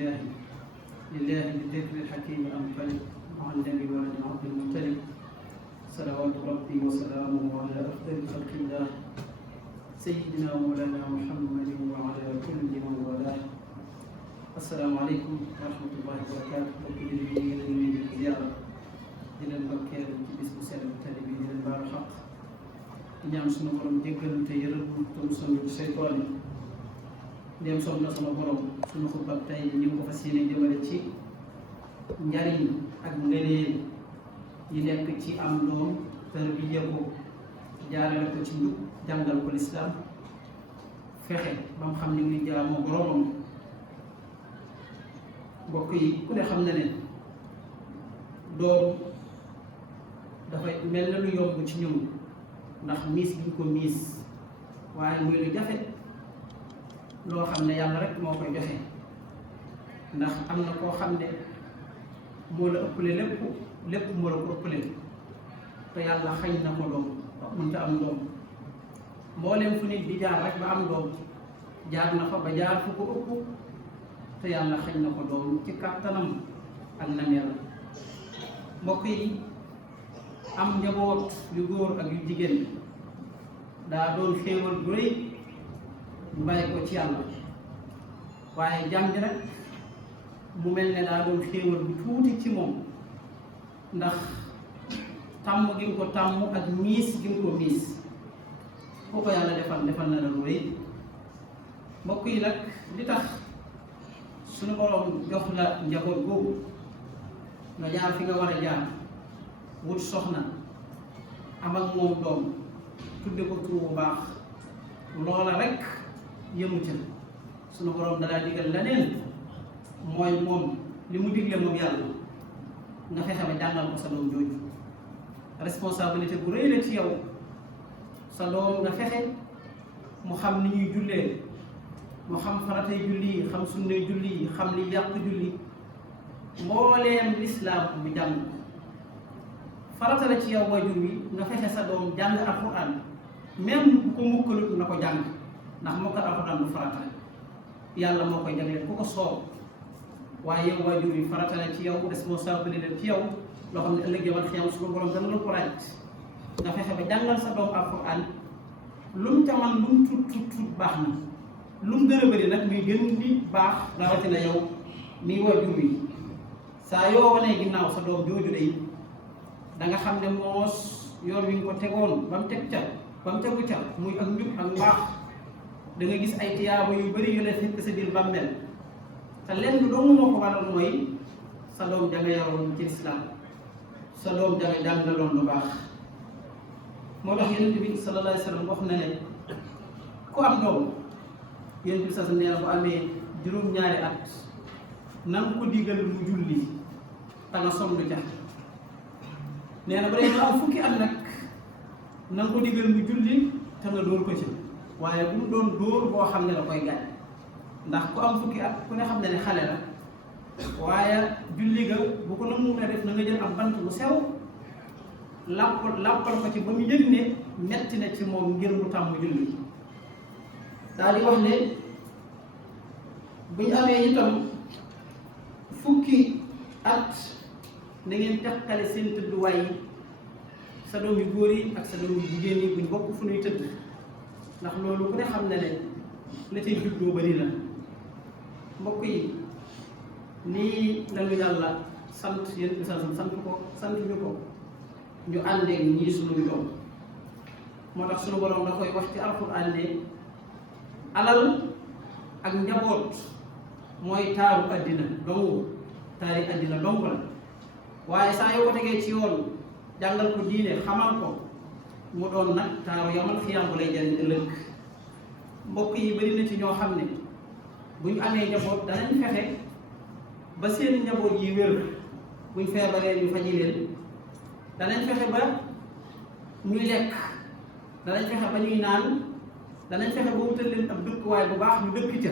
الله لله بالذكر الحكيم أنفلق مع النبي ولد عبد المطلب صلوات ربي وسلامه على أفضل خلق الله سيدنا ومولانا محمد وعلى كل من والاه. السلام عليكم ورحمة الله وبركاته. mbokki jullit yi ñu ngi leen di ziyaara di leen barkeel ci bis bu sell bu tedd bi di leen baalu xaq di ñaan sunu borom jéggal te yërëm te musal ñu seytaan yi. ndéem soog na sama borom sunu xutba tey ñu ngi ko fas yéene jëmale ci njariñ ak ngëneel yi nekk ci am doom tarbiya ko jaarale ko ci njub jàngal ko lislaam fexe ba mu xam ni muy jaamoo boromam. mbokk yi ku ne xam na ne doom dafay mel na lu yomb ci ñun ndax miis bi ñu ko miis waaye muy lu jafe loo xam ne yàlla rek moo koy joxe ndax am na koo xam ne moo la ëppale lépp moo la ko ëppale te yàlla xañ na ko doom mënta am doom. mbooleem fu nit di jaar rek ba am doom jaar na fa ba jaar fu ko ëpp te yàlla xañ na ko doom ci kàttanam ak nameeram. mbokk yi am njaboot yu góor ak yu jigéen daa doon xéewal bu rëy bu bàyyi ko ci yàlla waaye jàmm bi nag mu mel ne daa doon xéewal bu tuuti ci moom ndax tàmm gi nga ko tàmm ak miis gi nga ko miis foo ko yàlla defal na la lu rëy. mbokk yi nag li tax suñu borom jox la njaboot boobu nga jaar fi nga war a jaar wut soxna am ak moom doom tudde ko tur bu baax loola rek yëmu ca suñu borom dalaa digal leneen mooy moom li mu digle moom yàlla nga fexe ba jàngal ko sa doom jooju. responsabilité bu rëy la ci yow sa doom nga fexe mu xam ni ñuy jullee, mu xam faratay julli, xam sunnay julli, xam li yàq julli, mbooleem lislaam bi jàng farata la ci yow waajur wi nga fexe sa doom jàng alxuraan même bu ko mukkalut na ko jàng ndax mokkal alxuraan du farata yàlla moo koy jagleel ku ko soob. waaye yow waajur wi farata la ci yow, responsabilité la ci yow loo xam ne ëllëg yow xiyam suñu borom dana la ko laaj nga fexe ba jàngal sa doom alxuraan lu mu ca man lu mu tuut baax na, lu mu gën a bëri nag muy gën di baax rawatina yow mi waajur wi. saa yoo wanee ginnaaw sa doom jooju day da nga xam ne moos yoon wi nga ko tegoon ba mu tegu ca muy ak njub ak mbaax da nga gis ay tiyaaba yu bëri yu lay fekk sa biir bàmmeel te lenn doomu moo ko waral mooy sa doom ja nga yaroon ci lislaam, sa doom ja nga jàngaloon lu baax. moo tax yonent bi sallallahu alayhi wa sallam wax na ne ku am doom yonent bi sa nee na bu amee juróom-ñaari at na nga ko digal mu julli te nga sonn ca. nee na ba dee am fukki at nag na nga ko digal mu julli te nga dóor ko ci, waaye bu mu doon dóor boo xam ne la koy gaañ ndax ku am fukki at ku ne xam ne ne xale la. waaye julli ga bu ko nangu na def na nga jël am bant bu sew làppal ko ci ba mu yëg ne metti na ci moom ngir mu tàmm julli. daal di wax ne bu ñu amee itam fukki at na ngeen teqale seen tëdduwaay yi, sa doom yu góor yi ak sa doom yu jigéen yi buñ bokk fu ñuy tëdd ndax loolu ku ne xam ne ne la cay juddoo bari la. mbokk yi nii lañu yàlla sant yéen bi sant ñu ko ñu àndeek ñii suñuy doom. moo tax suñu borom da koy wax ci alxuraan ne alal ak njaboot mooy taaru àddina dong, taari àddina dong la. waaye saa yoo ko tegee ci yoon jàngal ko diine xamal ko mu doon nag taaru yamal xiyam bu lay jariñ ëllëg. mbokk yi bari na ci ñoo xam ne bu ñu amee njaboot danañ fexe ba seen njaboot yi wér, buñ feebaree ñu faji leen, danañ fexe ba ñuy lekk, danañ fexe ba ñuy naan, danañ fexe ba wutal leen ab dëkkuwaay bu baax ñu dëkk ca.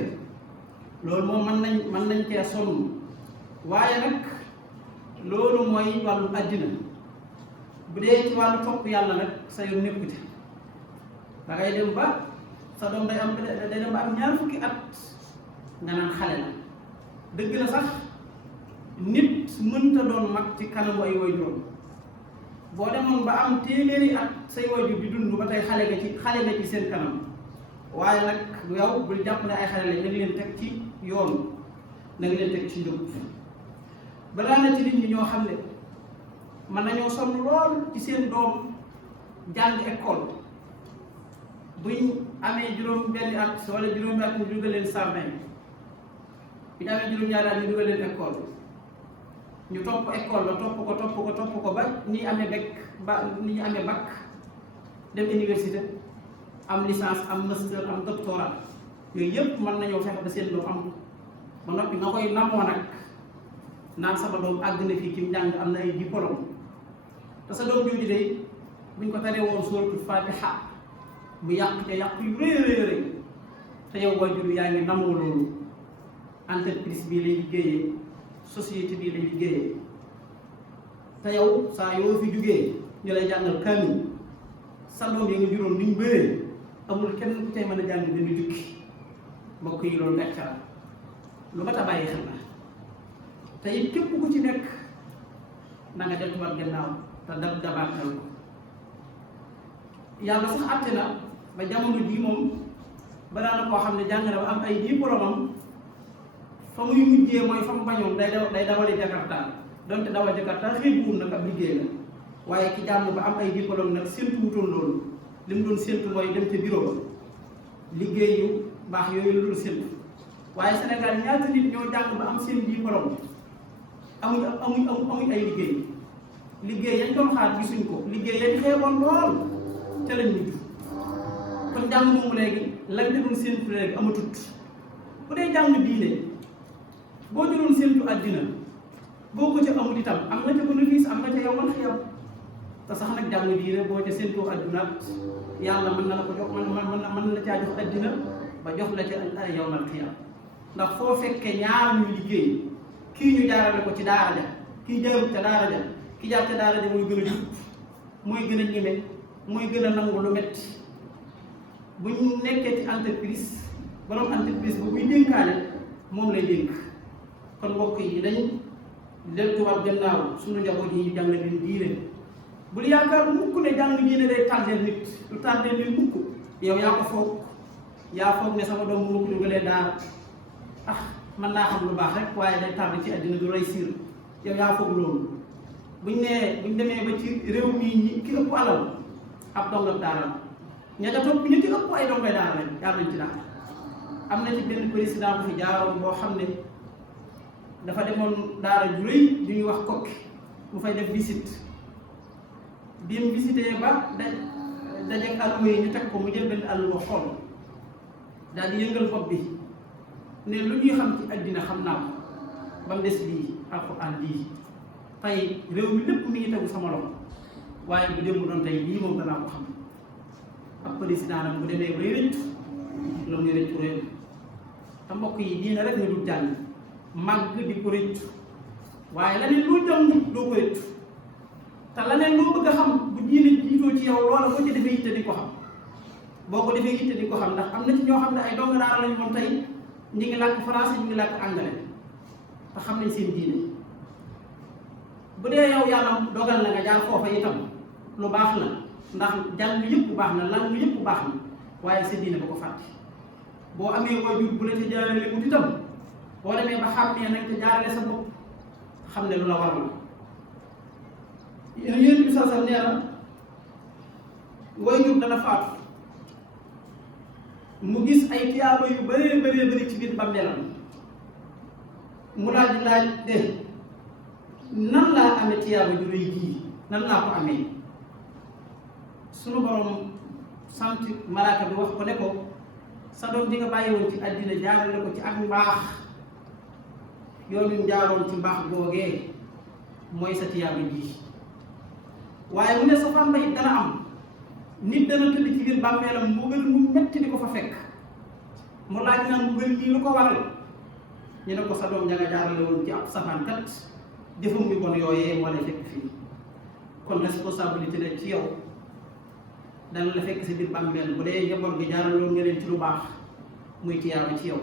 loolu moom mën nañ cee sonn. waaye nag loolu mooy wàllu àddina. bu dee ci wàllu topp yàlla nag sa yoon nekku ci, da ngay dem ba sa doom day dem ba am ñaar fukki at nga naan xale la dëgg la sax nit mënta doon mag ci kanamu ay waajuram boo demoon ba am téeméeri at say waajur di dund ba tey xale nga ci seen kanam waaye nag yow bul jàpp ne ay xale la nga leen teg ci yoon na nga leen teg ci njub balaa na ci nit ñi ñoo xam ne mën nañoo sonn lool ci seen doom jàng école buñ amee juróom-benni at wala juróomi at ñu dugal leen jardin bu ñu amee juróom-ñaari at ñu dugal leen école ñu topp école ba topp ko ba ñi amee bac dem université am licence am master am doctorat yooyu yëpp mën nañoo fexe ba seen doom am ba noppi nga koy namoo nag naan sama doom àgg na fii ci njàng am na ay diplôme te sa doom jooju de buñ ko taree woon suuratul Faatiha mu yàq te yàq yu rëy te yow waajur yaa ngi namoo loolu entreprise bii lay liggéeyee société bii lay liggéeyee te yow saa yoo fi jugee ñu lay jàngal kaamil sa doom yi nga juróom niñ bëree amul kenn ku tey mën a jàng benn jukki mbokk yi loolu gàcce la lu mat a bàyyi xel la te it képp ku ci nekk na nga delluwaat gannaaw te dabaatal ko yàlla sax àtte na ba jamono jii moom balaa na koo xam ne jàng na ba am ay diplôme am fa muy mujjee mooy fa mu bañoon day dawali Jakarta donte dawal Jakarta xëy buur nag ab liggéey la waaye ki jàng ba am ay diplôme nag séntu wutoon loolu li mu doon séntu mooy dem ca bureau ba liggéey yu baax yooyu la doon séntu waaye Sénégal ñaata nit ñoo jàng ba am seen diplôme amuñ ay liggéey yañ doon xaar gisuñ ko liggéey yañ xeeboon lool te lañ mujj kon jàng moomu léegi lañ doon séntu léegi amatut bu dee jàng diine boo jëloon séntu àddina boo ko ca amul itam am na ca bénéfice am na ca yow man xiyam te sax nag jàng diine boo ca séntoo àdduna yàlla mën na la ko jox mën na caa jox àddina ba jox la ca ay yow man xiyam ndax foo fekkee ñaar ñu liggéey kii ñu jaarale ko ci daara ja kii jaarut ca daara ja ki jaar ca daara ja mooy gën a jub mooy gën a ñeme mooy gën a nangu lu metti bu ñu nekkee ci entreprise borom entreprise bu muy dénkaane moom lay dénk kon mbokk yi dañ deltuwaat gannaaw suñu njaboot yi ñu jàng leen diine bul yaakaar mukk ne jàng diine day tardeel nit lu tardeel nit mukk yow yaa ko foog ne sama doom mu dugalee daara mën naa xam lu baax rek waaye day tardé ci àddina du réussir yow yaa foog loolu buñ demee ba ci réew mi ñi ki ëpp alal ab dongab daara la ña ca topp ñu ci ëpp ay dongay daara lañ jaar nañ ci daara am na ci benn président bu fi jaaroon boo xam ne dafa demoon daara ju rëy du ñuy wax Kokki mu fay def visite bi mu visité ba dajeeg alluwa yi ñu teg ko mu jël benn alluwa xool daal di yëngal bopp bi ne lu ñuy xam ci àddina xam naa ko ba mu des lii alxuraan lii tey réew mi lépp mi ngi tegu sama loxo waaye bu démb doon tey lii moom danaa ko xam ab président nag bu demee bay rëccu la muy rëccu réew te mbokk yi diina rek nga dul jàng màgg di ko rëccu waaye leneen loo jàng doo ko rëccu te leneen loo bëgg a xam bu diine jiitoo ci yow loola boo ci defee yitte di ko xam boo ko defee yitte di ko xam ndax am na ci ñoo xam ne ay dong daara lañu moom tey ñi ngi làkk français ñi ngi làkk anglais te xam nañ seen diine bu dee yow yàlla dogal na nga jaar foofa itam lu baax la ndax jàng yëpp baax na lan yëpp baax na waaye sa diine ba ko fàtte boo amee waajur bu la ca jaarale wut itam boo demee ba xàmmee nañ ca jaarale sa bopp xam ne lu la war la yéen bi sa nee na waajur dana faatu mu gis ay tiyaaba yu bëree ci biir bàmmeelam mu laaj de nan laa amee tiyaaba ju rëy jii nan laa ko amee sunu borom sant malaaka bi wax ko ne ko sa doom di nga bàyyi woon ci àddina jaarale ko ci ak mbaax yoonu jaaroon ci mbaax googee mooy sa tiyaaba ji waaye mu ne safaan ba it dana am nit dana tëdd ci biir bàmmeelam mu gën mu metti di ko fa fekk mu laaj naan mu gën lii lu ko waral ñu ne ko sa doom ja nga jaarale woon ci ab safaan kat jëfam yu bon yooyee moo lay fekk fii kon responsabilité la ci yow dana la fekk si biir bàmmeel bu dee njaboot gi jaaraloon nga leen ci lu baax muy tiyaaba ci yow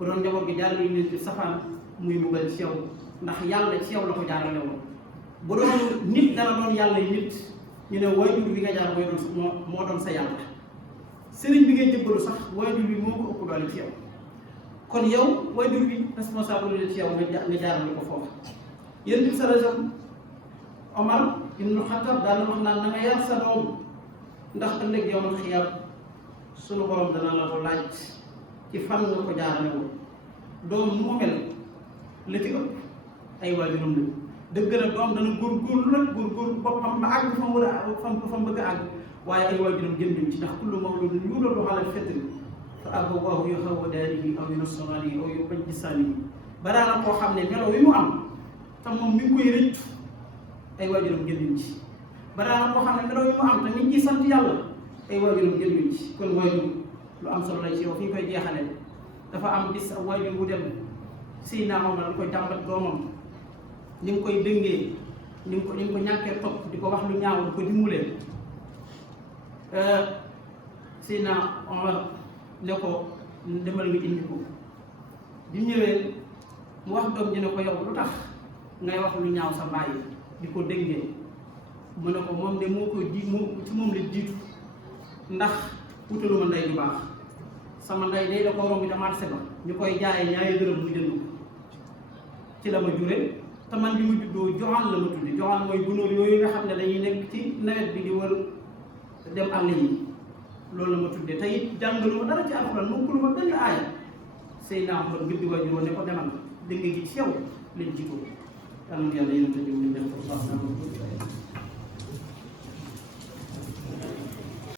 bu doon njaboot gi jaarale leen ci safaan muy mbugal ci yow ndax yàlla ci yow la ko jaarale woon bu doon nit dana doon yàlla yi nit ñu ne waajur bi nga jaar moo doon sa yàlla sëriñ bi ngay jëbbalu sax waajur bi moo ko ëpp doole ci yow kon yow waajur bi responsable la ci yow nga jaarale ko foofu yéen bi sa rajo Omar ibnu Xattab daal wax naan na nga yar sa doom ndax ëllëg yowmal xiyaam sunu borom dana la ko laaj ci fan nga ko jaarale woon doom mu mel la ci ëpp ay waajuram la dëgg la doom dana góorgóorlu nag góorgóorlu boppam ba àgg fa mu war a fa mu bëgg a àgg waaye ay waajuram jëm ci ndax kullu mawludin yuladu alal fitri fa abawaahu yuhawwidaanihi aw yunassiraanihi aw yumajjisaanihi baraa na koo xam ne melo wi mu am te moom mi ngi koy rëccu ay waajuram jëm ci baraa na koo xam ne melo wi mu am te mi ngi ciy sant yàlla ay waajuram jëm ci kon waajur lu am solo la ci yow fi ñu koy jeexale dafa am bis ak waajur bu dem Seydina Omar di ko jàmbat doomam ni nga koy dëngee ni nga ko ñàkkee topp di ko wax lu ñaaw di ko dimbulee Seydina Omar ne ko demal nga indi ko bi mu ñëwee mu wax doom ji ne ko yow lu tax ngay wax lu ñaaw sa baay di ko dëngee mu ne ko moom de moo ko ji ci moom la jiitu ndax wutaluma ndey ju baax sama ndey day da ko romb ca marché ba ñu koy jaayee ñaari dërëm mu jënd ko ci la ma jure te man bi mu juddoo joxaan la ma tuddi joxaan mooy gunóor yooyu nga xam ne dañuy nekk ci nawet bi di wër dem àll yi loolu la ma tuddee te it jàngalu ma dara ci alxuraan mokkulu ma benn aaya Seydina Omar gëddi waajur ne ko demal dëgg gi ci yow lañ jikko yàlla na yàlla yéen a tëjee wu ñu def ko